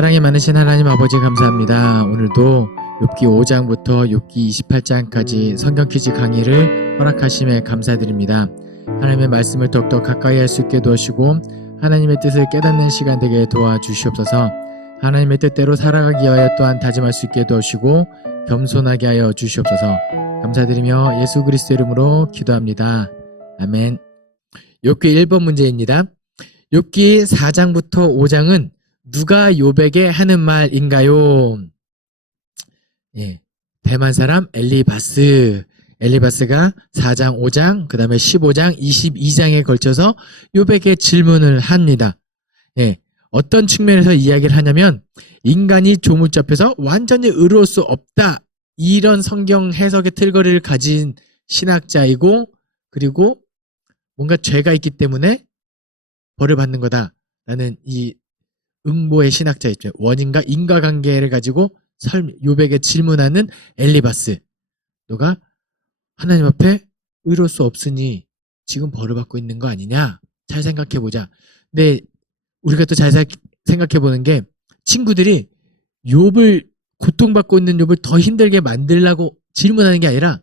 사랑이 많으신 하나님 아버지 감사합니다. 오늘도 욥기 5장부터 욥기 28장까지 성경 퀴즈 강의를 허락하심에 감사드립니다. 하나님의 말씀을 더욱더 가까이 할 수 있게 도와주시고 하나님의 뜻을 깨닫는 시간 되게 도와주시옵소서. 하나님의 뜻대로 살아가기 위하여 또한 다짐할 수 있게 도와주시고 겸손하게 하여 주시옵소서. 감사드리며 예수 그리스도 이름으로 기도합니다. 아멘. 욥기 1번 문제입니다. 욥기 4장부터 5장은 누가 욥에게 하는 말인가요? 예, 대만 사람 엘리바스가 4장, 5장, 그 다음에 15장, 22장에 걸쳐서 욥에게 질문을 합니다. 예, 어떤 측면에서 이야기를 하냐면 인간이 조물잡혀서 완전히 의로울 수 없다. 이런 성경 해석의 틀거리를 가진 신학자이고 그리고 뭔가 죄가 있기 때문에 벌을 받는 거다라는 이 응보의 신학자 있죠. 원인과 인과관계를 가지고 욥에게 질문하는 엘리바스. 너가 하나님 앞에 의로울 수 없으니 지금 벌을 받고 있는 거 아니냐? 잘 생각해보자. 근데 우리가 또 잘 생각해보는 게 친구들이 욥을 고통받고 있는 욥을 더 힘들게 만들려고 질문하는 게 아니라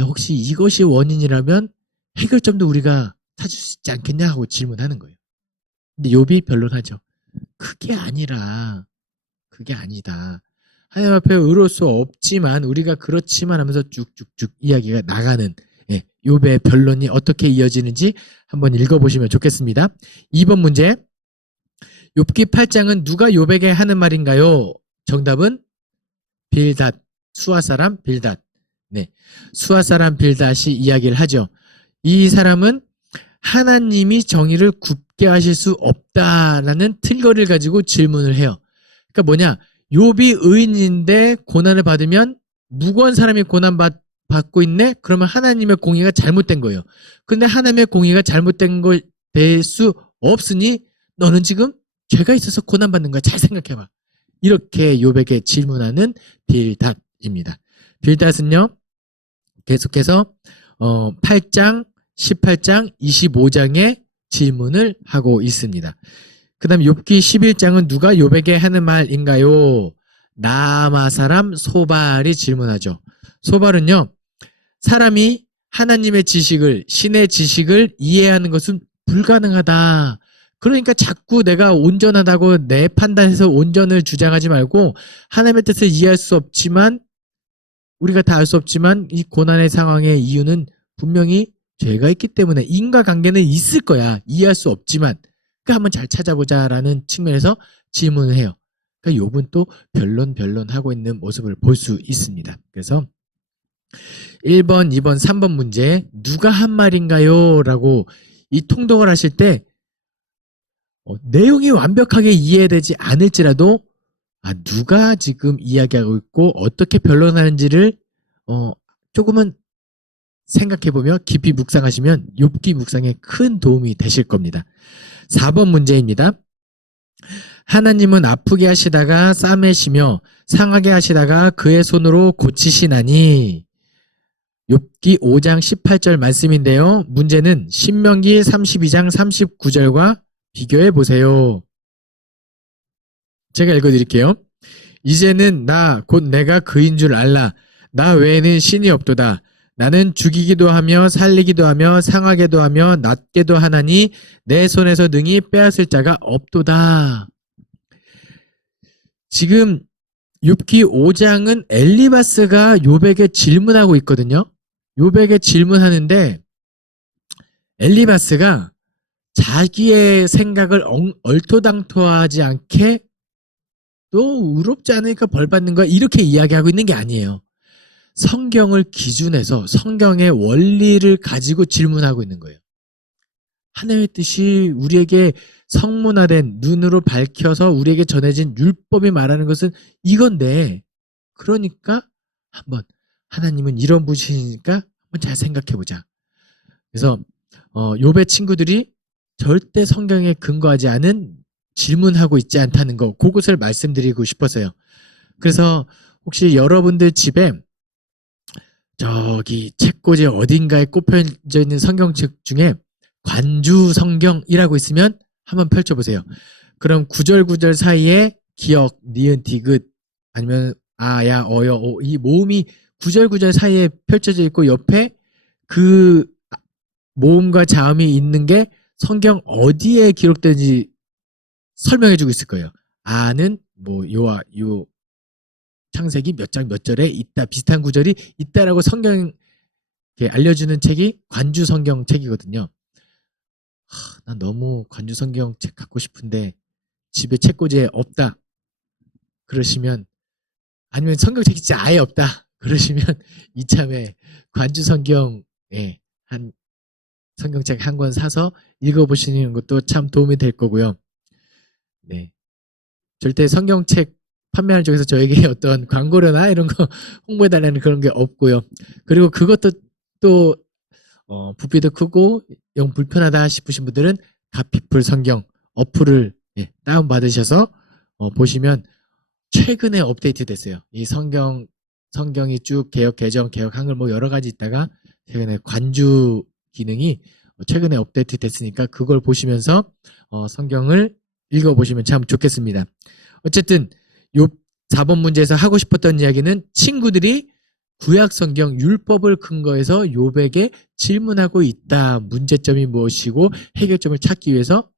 혹시 이것이 원인이라면 해결점도 우리가 찾을 수 있지 않겠냐 하고 질문하는 거예요. 근데 욥이 변론하죠. 그게 아니다. 하나님 앞에 의로울 수 없지만 우리가 그렇지만 하면서 쭉쭉쭉 이야기가 나가는 욥의 변론이 어떻게 이어지는지 한번 읽어보시면 좋겠습니다. 2번 문제. 욥기 8장은 누가 욥에게 하는 말인가요? 정답은 빌닷, 수아 사람 빌닷. 수아 사람 빌닷이 이야기를 하죠. 이 사람은 하나님이 정의를 굽게 하실 수 없다라는 틀거리를 가지고 질문을 해요. 그러니까 뭐냐? 욥이 의인인데 고난을 받으면 무고한 사람이 고난받고 있네? 그러면 하나님의 공의가 잘못된 거예요. 근데 하나님의 공의가 잘못된 걸 될 수 없으니 너는 지금 죄가 있어서 고난받는 거야. 잘 생각해봐. 이렇게 욥에게 질문하는 빌닷입니다. 빌닷은요. 계속해서 8장, 18장, 25장에 질문을 하고 있습니다. 그 다음 욥기 11장은 누가 욥에게 하는 말인가요? 나아마 사람 소발이 질문하죠. 소발은요. 사람이 하나님의 지식을, 신의 지식을 이해하는 것은 불가능하다. 그러니까 자꾸 내가 온전하다고 내 판단에서 온전을 주장하지 말고 하나님의 뜻을 이해할 수 없지만 우리가 다 알 수 없지만 이 고난의 상황의 이유는 분명히 죄가 있기 때문에 인과관계는 있을 거야. 이해할 수 없지만 그러니까 한번 잘 찾아보자라는 측면에서 질문을 해요. 그러니까 욥은 또 변론하고 있는 모습을 볼 수 있습니다. 그래서 1번, 2번, 3번 문제 누가 한 말인가요? 라고 이 통독을 하실 때 내용이 완벽하게 이해되지 않을지라도 누가 지금 이야기하고 있고 어떻게 변론하는지를 조금은 생각해보며 깊이 묵상하시면 욥기 묵상에 큰 도움이 되실 겁니다. 4번 문제입니다. 하나님은 아프게 하시다가 싸매시며 상하게 하시다가 그의 손으로 고치시나니 욥기 5장 18절 말씀인데요. 문제는 신명기 32장 39절과 비교해 보세요. 제가 읽어드릴게요. 이제는 나 곧 내가 그인 줄 알라. 나 외에는 신이 없도다. 나는 죽이기도 하며 살리기도 하며 상하게도 하며 낫게도 하나니 내 손에서 능히 빼앗을 자가 없도다. 지금 욥기 5장은 엘리바스가 욥에게 질문하고 있거든요. 욥에게 질문하는데 엘리바스가 자기의 생각을 얼토당토하지 않게 또 의롭지 않으니까 벌 받는 거야 이렇게 이야기하고 있는 게 아니에요. 성경을 기준해서 성경의 원리를 가지고 질문하고 있는 거예요. 하나님의 뜻이 우리에게 성문화된 눈으로 밝혀서 우리에게 전해진 율법이 말하는 것은 이건데 그러니까 한번 하나님은 이런 분이시니까 한번 잘 생각해보자. 그래서 욥의 친구들이 절대 성경에 근거하지 않은 질문하고 있지 않다는 거 그것을 말씀드리고 싶어서요. 그래서 혹시 여러분들 집에 저기 책꽂이 어딘가에 꼽혀져 있는 성경책 중에 관주 성경이라고 있으면 한번 펼쳐보세요. 그럼 구절구절 사이에 기역, 니은, 디귿 아니면 아, 야, 어여, 오, 이 모음이 구절구절 사이에 펼쳐져 있고 옆에 그 모음과 자음이 있는 게 성경 어디에 기록되는지 설명해주고 있을 거예요. 아는 뭐 요와 요 창세기 몇 장 몇 절에 있다, 비슷한 구절이 있다라고 성경 알려주는 책이 관주 성경 책이거든요. 난 너무 관주 성경 책 갖고 싶은데 집에 책꽂이에 없다 그러시면, 아니면 성경책이 진짜 아예 없다 그러시면 이참에 관주 성경에 한 성경책 한 권 사서 읽어보시는 것도 참 도움이 될 거고요. 네, 절대 성경책 판매하는 쪽에서 저에게 어떤 광고료나 이런 거 홍보해달라는 그런 게 없고요. 그리고 그것도 또 부피도 크고 영 불편하다 싶으신 분들은 가피풀 성경 어플을 다운받으셔서 보시면 최근에 업데이트 됐어요. 이 성경이 쭉 개역 개정 개역 한글 뭐 여러 가지 있다가 최근에 관주 기능이 최근에 업데이트 됐으니까 그걸 보시면서 성경을 읽어보시면 참 좋겠습니다. 어쨌든 요 4번 문제에서 하고 싶었던 이야기는 친구들이 구약 성경 율법을 근거해서 욥에게 질문하고 있다. 문제점이 무엇이고 해결점을 찾기 위해서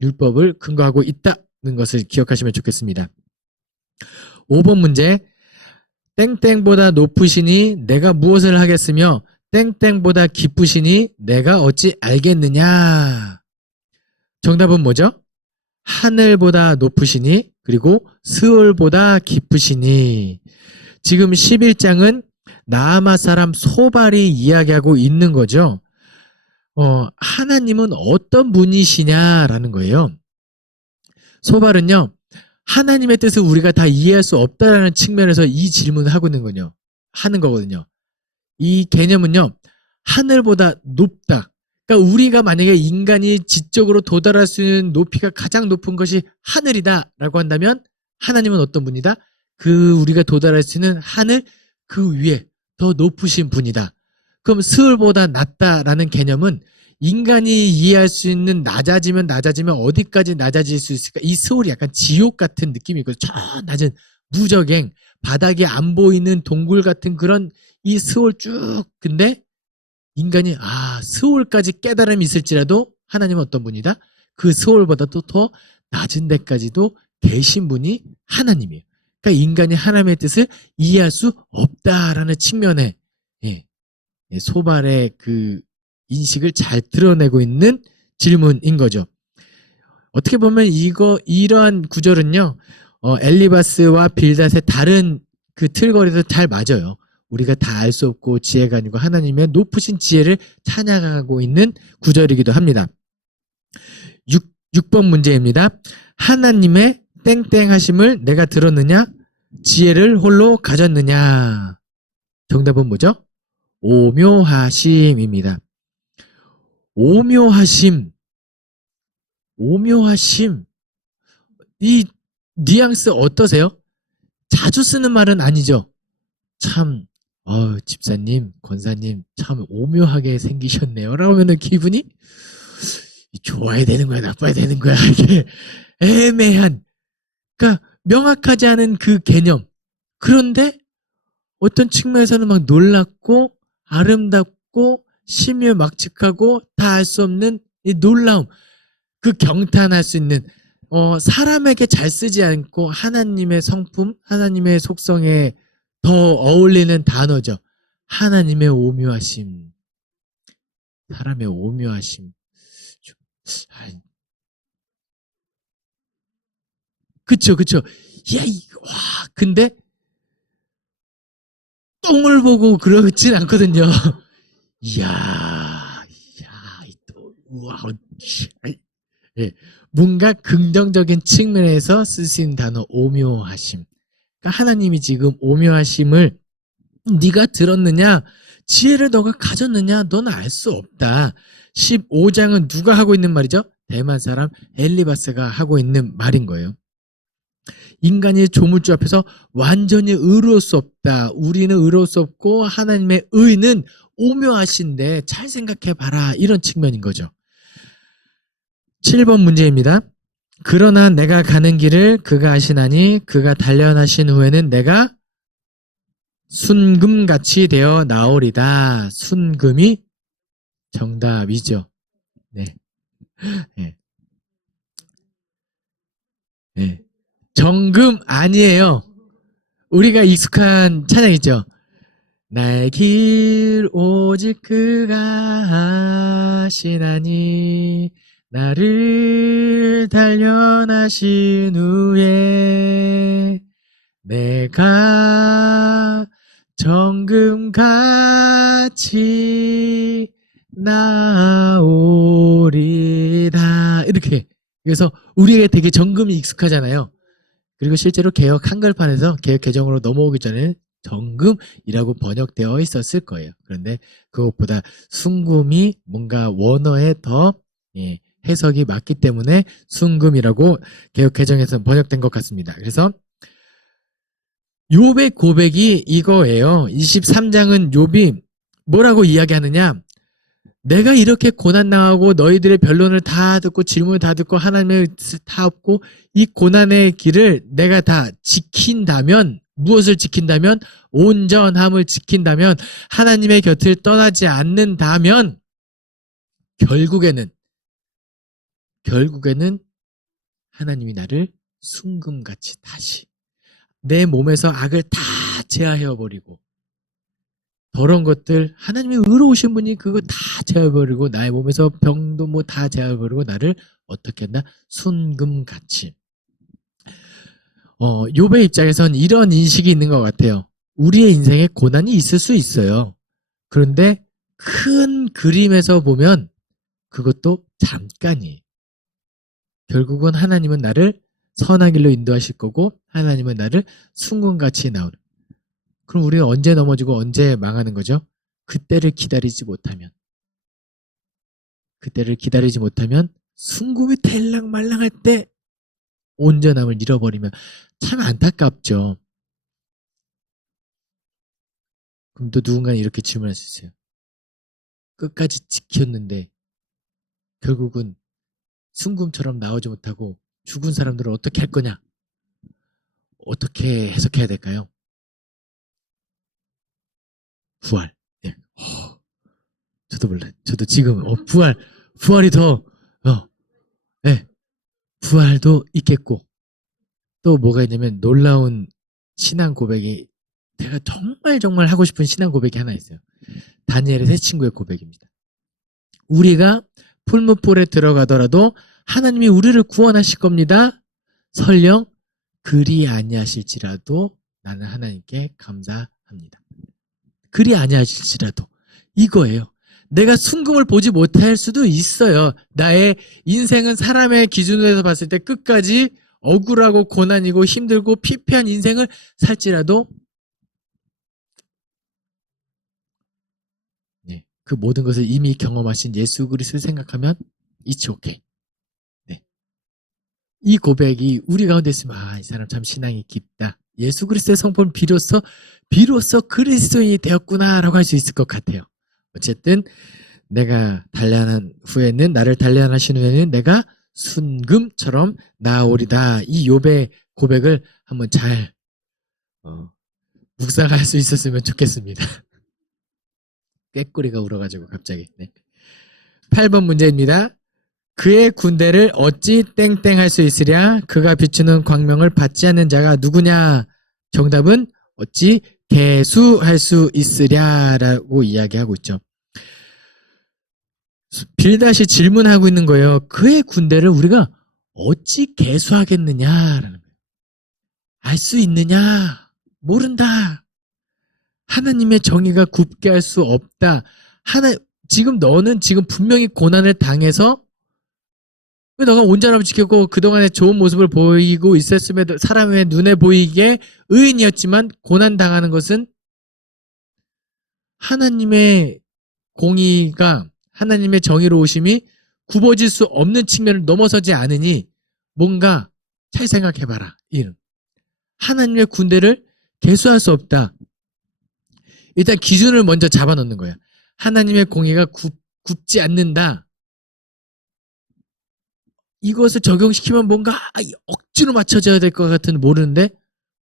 율법을 근거하고 있다는 것을 기억하시면 좋겠습니다. 5번 문제, 땡땡보다 높으시니 내가 무엇을 하겠으며 땡땡보다 기쁘시니 내가 어찌 알겠느냐. 정답은 뭐죠? 하늘보다 높으시니 그리고 스올보다 깊으시니. 지금 11장은 나아마 사람 소발이 이야기하고 있는 거죠. 하나님은 어떤 분이시냐라는 거예요. 소발은요, 하나님의 뜻을 우리가 다 이해할 수 없다라는 측면에서 이 질문을 하는 거거든요. 이 개념은요, 하늘보다 높다. 그러니까 우리가 만약에 인간이 지적으로 도달할 수 있는 높이가 가장 높은 것이 하늘이다라고 한다면 하나님은 어떤 분이다? 그 우리가 도달할 수 있는 하늘 그 위에 더 높으신 분이다. 그럼 스울보다 낮다라는 개념은 인간이 이해할 수 있는 낮아지면 어디까지 낮아질 수 있을까? 이 스울이 약간 지옥 같은 느낌이고 저 낮은 무적행 바닥에 안 보이는 동굴 같은 그런 이 스울 쭉. 근데 인간이 스올까지 깨달음이 있을지라도 하나님은 어떤 분이다? 그 스올보다도 더 낮은 데까지도 계신 분이 하나님이에요. 그러니까 인간이 하나님의 뜻을 이해할 수 없다라는 측면에 소발의 그 인식을 잘 드러내고 있는 질문인 거죠. 어떻게 보면 이러한 구절은요, 엘리바스와 빌닷의 다른 그 틀거리도 잘 맞아요. 우리가 다 알 수 없고 지혜가 아니고 하나님의 높으신 지혜를 찬양하고 있는 구절이기도 합니다. 6번 문제입니다. 하나님의 땡땡하심을 내가 들었느냐? 지혜를 홀로 가졌느냐? 정답은 뭐죠? 오묘하심입니다. 오묘하심. 이 뉘앙스 어떠세요? 자주 쓰는 말은 아니죠. 참 집사님, 권사님 참 오묘하게 생기셨네요 라고 하면 기분이 좋아야 되는 거야 나빠야 되는 거야 이게 애매한, 그러니까 명확하지 않은 그 개념. 그런데 어떤 측면에서는 막 놀랍고 아름답고 심유막측하고 다 알 수 없는 이 놀라움, 그 경탄할 수 있는 사람에게 잘 쓰지 않고 하나님의 성품, 하나님의 속성에 더 어울리는 단어죠. 하나님의 오묘하심, 사람의 오묘하심. 그쵸. 근데 똥을 보고 그러진 않거든요. 우와. 뭔가 긍정적인 측면에서 쓸 수 있는 단어 오묘하심. 그러니까 하나님이 지금 오묘하심을 네가 들었느냐? 지혜를 너가 가졌느냐? 너는 알 수 없다. 15장은 누가 하고 있는 말이죠? 대만 사람 엘리바스가 하고 있는 말인 거예요. 인간이 조물주 앞에서 완전히 의로울 수 없다. 우리는 의로울 수 없고 하나님의 의는 오묘하신데 잘 생각해봐라. 이런 측면인 거죠. 7번 문제입니다. 그러나 내가 가는 길을 그가 아시나니 그가 단련하신 후에는 내가 순금같이 되어 나오리다. 순금이 정답이죠. 네. 네. 네. 정금 아니에요. 우리가 익숙한 찬양 있죠. 나의 길 오직 그가 아시나니 나를 단련하신 후에 내가 정금같이 나오리다. 이렇게. 그래서 우리에게 되게 정금이 익숙하잖아요. 그리고 실제로 개역 한글판에서 개역 개정으로 넘어오기 전에 정금이라고 번역되어 있었을 거예요. 그런데 그것보다 순금이 뭔가 원어에 더 해석이 맞기 때문에 순금이라고 개역 개정에서 번역된 것 같습니다. 그래서 욥의 고백이 이거예요. 23장은 욥이 뭐라고 이야기하느냐? 내가 이렇게 고난당하고 너희들의 변론을 다 듣고 질문을 다 듣고 하나님의 뜻을 다 얻고 이 고난의 길을 내가 다 지킨다면, 무엇을 지킨다면? 온전함을 지킨다면, 하나님의 곁을 떠나지 않는다면 결국에는 하나님이 나를 순금같이 다시 내 몸에서 악을 다 제하해버리고 더러운 것들, 하나님이 의로우신 분이 그거 다 제어버리고 나의 몸에서 병도 뭐 다 제어버리고 나를 어떻게 한다? 순금같이. 욥의 입장에선 이런 인식이 있는 것 같아요. 우리의 인생에 고난이 있을 수 있어요. 그런데 큰 그림에서 보면 그것도 잠깐이에요. 결국은 하나님은 나를 선한 길로 인도하실 거고 하나님은 나를 순금같이 나오는. 그럼 우리가 언제 넘어지고 언제 망하는 거죠? 그때를 기다리지 못하면 순금이 될랑말랑할 때 온전함을 잃어버리면 참 안타깝죠. 그럼 또 누군가는 이렇게 질문할 수 있어요. 끝까지 지켰는데 결국은 순금처럼 나오지 못하고 죽은 사람들은 어떻게 할 거냐? 어떻게 해석해야 될까요? 부활. 네. 저도 몰라요. 저도 지금 부활이 더 네. 부활도 있겠고 또 뭐가 있냐면 놀라운 신앙 고백이 제가 정말 하고 싶은 신앙 고백이 하나 있어요. 다니엘의 세 친구의 고백입니다. 우리가 풀무불에 들어가더라도 하나님이 우리를 구원하실 겁니다. 설령 그리 아니하실지라도 나는 하나님께 감사합니다. 그리 아니하실지라도 이거예요. 내가 순금을 보지 못할 수도 있어요. 나의 인생은 사람의 기준으로 봤을 때 끝까지 억울하고 고난이고 힘들고 피폐한 인생을 살지라도 그 모든 것을 이미 경험하신 예수 그리스도를 생각하면 it's okay. 네. 이 고백이 우리 가운데 있으면 이 사람 참 신앙이 깊다. 예수 그리스도의 성품을 비로소 그리스도인이 되었구나라고 할 수 있을 것 같아요. 어쨌든 내가 단련한 후에는 나를 단련하신 후에는 내가 순금처럼 나오리다. 이 욥의 고백을 한번 잘 묵상할 수 있었으면 좋겠습니다. 꾀꼬리가 울어가지고 갑자기. 네. 8번 문제입니다. 그의 군대를 어찌 땡땡할 수 있으랴? 그가 비추는 광명을 받지 않는 자가 누구냐? 정답은 어찌 개수할 수 있으랴라고 이야기하고 있죠. 빌다시 질문하고 있는 거예요. 그의 군대를 우리가 어찌 개수하겠느냐라는 거예요. 알 수 있느냐? 모른다. 하나님의 정의가 굽게 할 수 없다. 지금 너는 지금 분명히 고난을 당해서 왜 너가 온전함을 지켰고 그동안에 좋은 모습을 보이고 있었음에도 사람의 눈에 보이기에 의인이었지만 고난당하는 것은 하나님의 공의가 하나님의 정의로우심이 굽어질 수 없는 측면을 넘어서지 않으니 뭔가 잘 생각해봐라. 하나님의 군대를 개수할 수 없다. 일단 기준을 먼저 잡아놓는 거예요. 하나님의 공의가 굽지 않는다. 이것을 적용시키면 뭔가 억지로 맞춰져야 될 것 같은 모르는데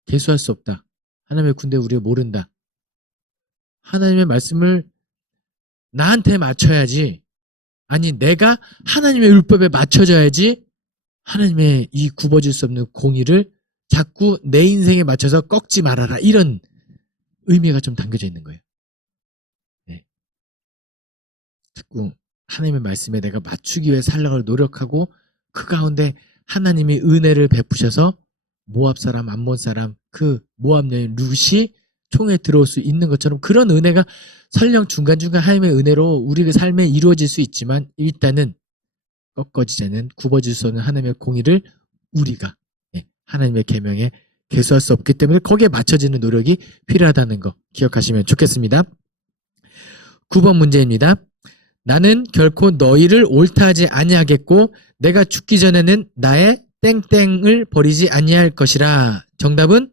개수할 수 없다. 하나님의 군대 우리가 모른다. 하나님의 말씀을 나한테 맞춰야지. 아니 내가 하나님의 율법에 맞춰져야지. 하나님의 이 굽어질 수 없는 공의를 자꾸 내 인생에 맞춰서 꺾지 말아라. 이런 의미가 좀 담겨져 있는 거예요. 네. 자꾸 하나님의 말씀에 내가 맞추기 위해 살려고 노력하고 그 가운데 하나님이 은혜를 베푸셔서 모압 사람, 암몬 사람, 그 모압 여인 룻이 총에 들어올 수 있는 것처럼 그런 은혜가 설령 중간중간 하나님의 은혜로 우리의 삶에 이루어질 수 있지만 일단은 꺾어지지 않는 굽어질 수 없는 하나님의 공의를 우리가 하나님의 계명에 개수할 수 없기 때문에 거기에 맞춰지는 노력이 필요하다는 거 기억하시면 좋겠습니다. 9번 문제입니다. 나는 결코 너희를 옳다하지 아니하겠고 내가 죽기 전에는 나의 땡땡을 버리지 아니할 것이라. 정답은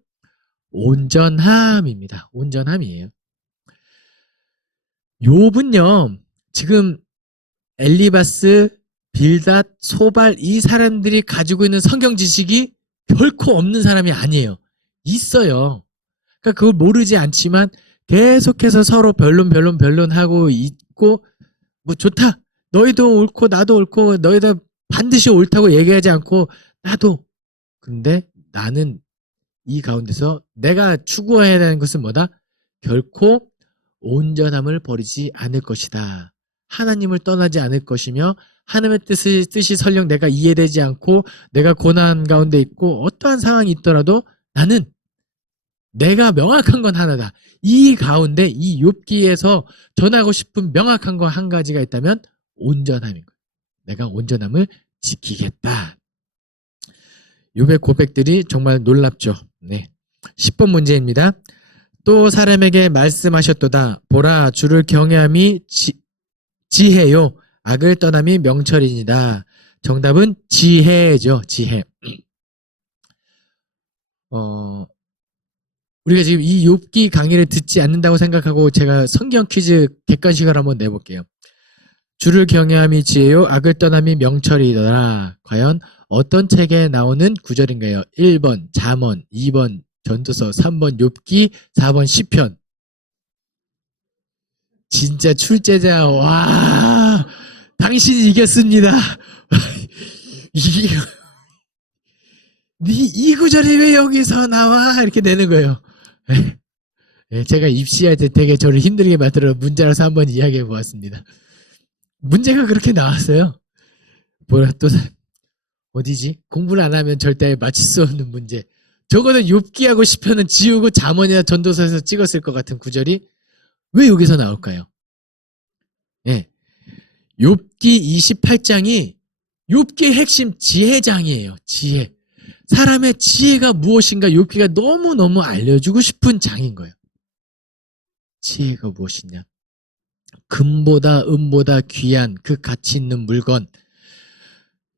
온전함입니다. 온전함이에요. 욥은요. 지금 엘리바스, 빌닷, 소발 이 사람들이 가지고 있는 성경 지식이 결코 없는 사람이 아니에요. 있어요. 그러니까 그걸 모르지 않지만 계속해서 서로 변론하고 있고 뭐 좋다. 너희도 옳고 나도 옳고 너희도 반드시 옳다고 얘기하지 않고 나도. 근데 나는 이 가운데서 내가 추구해야 되는 것은 뭐다? 결코 온전함을 버리지 않을 것이다. 하나님을 떠나지 않을 것이며 하나님의 뜻이 설령 내가 이해되지 않고 내가 고난 가운데 있고 어떠한 상황이 있더라도 나는 내가 명확한 건 하나다. 이 가운데 이 욥기에서 전하고 싶은 명확한 거 한 가지가 있다면 온전함인 거예요. 내가 온전함을 지키겠다. 욥의 고백들이 정말 놀랍죠. 네. 10번 문제입니다. 또 사람에게 말씀하셨도다. 보라, 주를 경외함이 지혜요. 악을 떠남이 명철이니라. 정답은 지혜죠. 지혜. 우리가 지금 이 욥기 강의를 듣지 않는다고 생각하고 제가 성경 퀴즈 객관식을 한번 내볼게요. 주를 경외함이 지혜요. 악을 떠남이 명철이더라. 과연 어떤 책에 나오는 구절인가요? 1번 잠언, 2번 전도서, 3번 욥기, 4번 시편. 진짜 출제자. 와, 당신이 이겼습니다. 이 구절이 왜 여기서 나와? 이렇게 되는 거예요. 제가 입시할 때 되게 저를 힘들게 만들어 문제라서 한번 이야기해 보았습니다. 문제가 그렇게 나왔어요. 뭐라 또 어디지? 공부를 안 하면 절대 맞힐 수 없는 문제. 적어도 욥기하고 시편은 지우고 잠언이나 전도서에서 찍었을 것 같은 구절이 왜 여기서 나올까요? 예. 욥기 28장이 욥기의 핵심 지혜장이에요. 지혜. 사람의 지혜가 무엇인가 욥기가 너무너무 알려주고 싶은 장인 거예요. 지혜가 무엇이냐? 금보다 은보다 귀한 그 가치 있는 물건.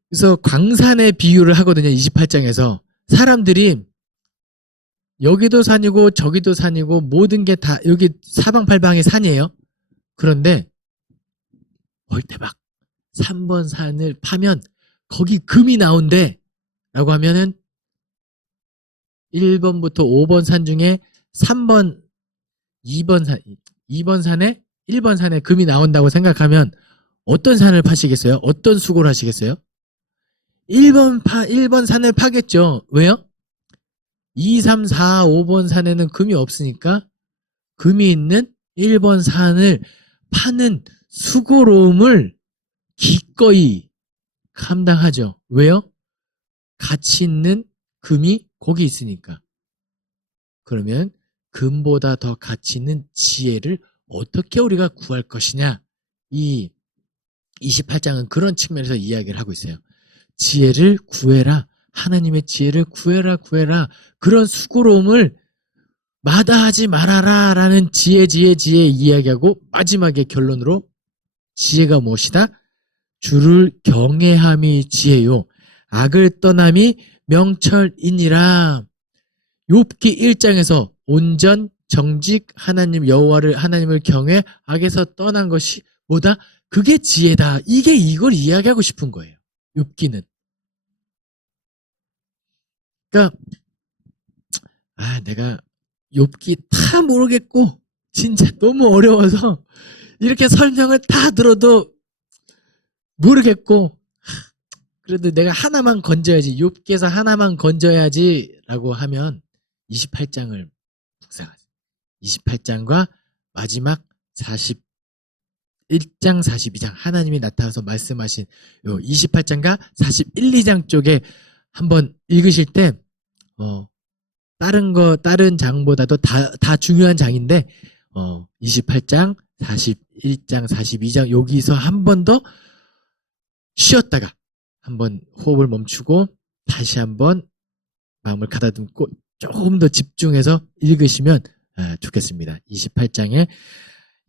그래서 광산의 비유를 하거든요. 28장에서. 사람들이 여기도 산이고 저기도 산이고 모든 게 다 여기 사방팔방이 산이에요. 그런데 대박. 3번 산을 파면 거기 금이 나온대 라고 하면은 1번부터 5번 산 중에 3번, 2번 산에 1번 산에 금이 나온다고 생각하면 어떤 산을 파시겠어요? 어떤 수고를 하시겠어요? 1번 산을 파겠죠. 왜요? 2, 3, 4, 5번 산에는 금이 없으니까 금이 있는 1번 산을 파는 수고로움을 기꺼이 감당하죠. 왜요? 가치 있는 금이 거기 있으니까. 그러면 금보다 더 가치 있는 지혜를 어떻게 우리가 구할 것이냐. 이 28장은 그런 측면에서 이야기를 하고 있어요. 지혜를 구해라. 하나님의 지혜를 구해라. 그런 수고로움을 마다하지 말아라 라는 지혜 이야기하고 마지막에 결론으로 지혜가 무엇이다? 주를 경외함이 지혜요. 악을 떠남이 명철이니라. 욥기 1장에서 온전, 정직, 하나님을 경외, 악에서 떠난 것이 뭐다? 그게 지혜다. 이걸 이야기하고 싶은 거예요. 욥기는. 그러니까 내가 욥기 다 모르겠고 진짜 너무 어려워서 이렇게 설명을 다 들어도 모르겠고 그래도 내가 하나만 건져야지, 욥기에서 하나만 건져야지라고 하면 28장을 묵상하세요. 28장과 마지막 41장, 42장 하나님이 나타나서 말씀하신 요 28장과 41, 2장 쪽에 한번 읽으실 때 다른 장보다도 다 중요한 장인데 28장, 41장, 42장 여기서 한 번 더 쉬었다가 한번 호흡을 멈추고 다시 한번 마음을 가다듬고 조금 더 집중해서 읽으시면 좋겠습니다. 28장에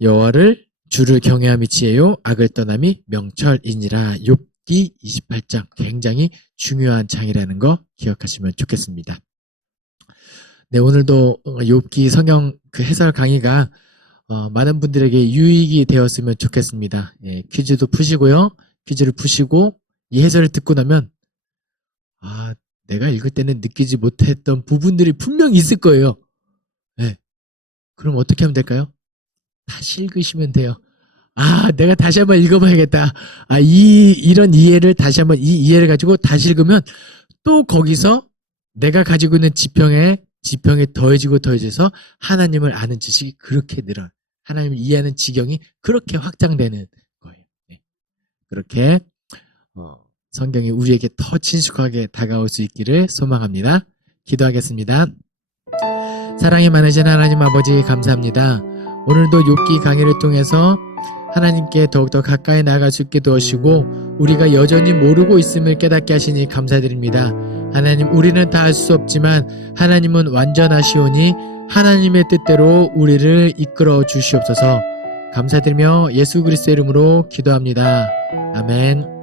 여호와를 주를 경외함이 지혜요 악을 떠남이 명철이니라. 욥기 28장 굉장히 중요한 장이라는 거 기억하시면 좋겠습니다. 네, 오늘도 욥기 성경 그 해설 강의가 많은 분들에게 유익이 되었으면 좋겠습니다. 예, 퀴즈도 푸시고요. 퀴즈를 푸시고 이 해설을 듣고 나면 내가 읽을 때는 느끼지 못했던 부분들이 분명히 있을 거예요. 네. 그럼 어떻게 하면 될까요? 다시 읽으시면 돼요. 내가 다시 한번 읽어봐야겠다. 이런 이해를 다시 한번 이 이해를 가지고 다시 읽으면 또 거기서 내가 가지고 있는 지평에 더해져서 하나님을 아는 지식이 그렇게 늘어요. 하나님을 이해하는 지경이 그렇게 확장되는 거예요. 네. 그렇게 성경이 우리에게 더 친숙하게 다가올 수 있기를 소망합니다. 기도하겠습니다. 사랑이 많으신 하나님 아버지 감사합니다. 오늘도 욥기 강의를 통해서 하나님께 더욱더 가까이 나아갈 수 있게 도우시고 우리가 여전히 모르고 있음을 깨닫게 하시니 감사드립니다. 하나님, 우리는 다 알 수 없지만 하나님은 완전하시오니 하나님의 뜻대로 우리를 이끌어 주시옵소서. 감사드리며 예수 그리스도의 이름으로 기도합니다. 아멘.